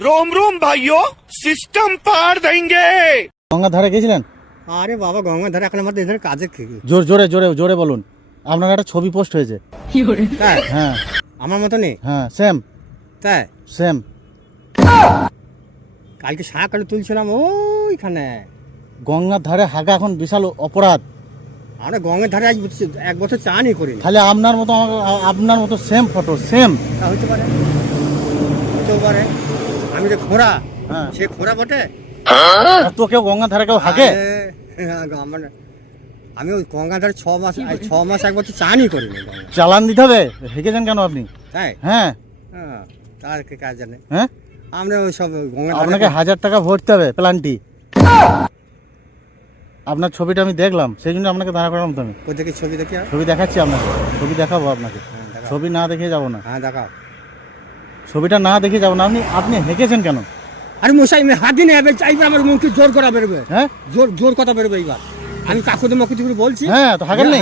रोम रोम भाइयों, सिस्टम पार देंगे। গঙ্গার ধারে গেছিলেন? আরে বাবা গঙ্গার ধারে এখন আমাদের এখানে কাজে জোরে জোরে জোরে বলুন। আপনার একটা ছবি পোস্ট হয়েছে। তাই হ্যাঁ আমার মতো নেই হ্যাঁ সেম তাই সেম। কালকে সকালে তুলছিলাম ওইখানে গঙ্গার ধারে হাগা এখন বিশাল অপরাধ। আমরা গঙ্গার ধারে আজ এক বছর চানই করি না। তাহলে আপনার মতো সেম ফটো সেম। তা হতে পারে হতেও পারে। আমি যে খোঁড়া হ্যাঁ সে খোঁড়া বটে। তো কেউ গঙ্গার ধারে কেউ হাগে? আমি ওই গঙ্গার ধারে 6 মাস এক বছর চানই করি না। চালান দিতে হবে। হেগেছেন কেন আপনি? তাই হ্যাঁ হ্যাঁ তার কি কাজ জানে। হ্যাঁ আমরা ওই সব গঙ্গার আপনাকে 1000 টাকা ভরতে হবে প্ল্যানটি। আপনার ছবিটা আমি দেখলাম সেই জন্য আপনাকে দাঁড়া করালাম। তো আমি কোথায় ছবি দেখি ছবি দেখাচ্ছি আপনাকে, ছবি দেখাবো আপনাকে। ছবি না দেখে যাবো না। হ্যাঁ দেখাও। ছবিটা না দেখে যাবো না। আপনি হেগেছেন কেন? আরে মশাই হাত দিনে হবে চাইবে আমার মুখে জোর করা বেরোবে। হ্যাঁ জোর কথা বেরোবে এইবার। আমি কাকুদের মুখে করে বলছি। হ্যাঁ তো হাগেন নেই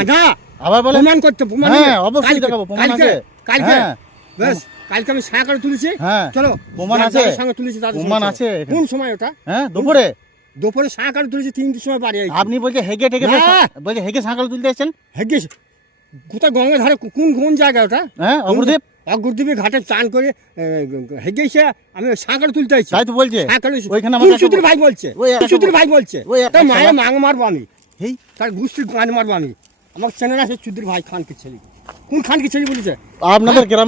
আবার বলেন প্রমাণ করতে প্রমাণ। হ্যাঁ অবশ্যই দেখাবো প্রমাণ আছে। কালকে হ্যাঁ বেশ কালকে আমি সাকালে তুলেছি। হ্যাঁ চলো প্রমাণ আছে। সঙ্গে তুলেছি তাদের প্রমাণ সঙ্গে। আছে এখানে। কোন সময় ওটা? হ্যাঁ দুপুরে সাকালে তুলেছি 3টির সময় বাড়ি আইছি। আপনি বলছে হেগে টেগে বলছে হেগে সাঁকাল তুলতে এসেছেন। হেগে কোথায় গঙ্গা ধারে কোন জায়গা ওটা? হ্যাঁ অগ্রদীপ অগ্রদীপের ঘাটে চান করে হেগে এসে আমি সাকালে তুলতে আইছি। তাই তো বলছে ওইখানে আমার সুতির ভাই বলছে। সুতির ভাই বলছে ওই তাই মায়ের মাং মারবো আমি। এই তার গুষ্টির গান মারবো আমি। আমার চ্যানেল আছে সুধীর ভাই খানকে ছেলে। কোন খানকে ছেলে বলেছে? আপনাদের গ্রাম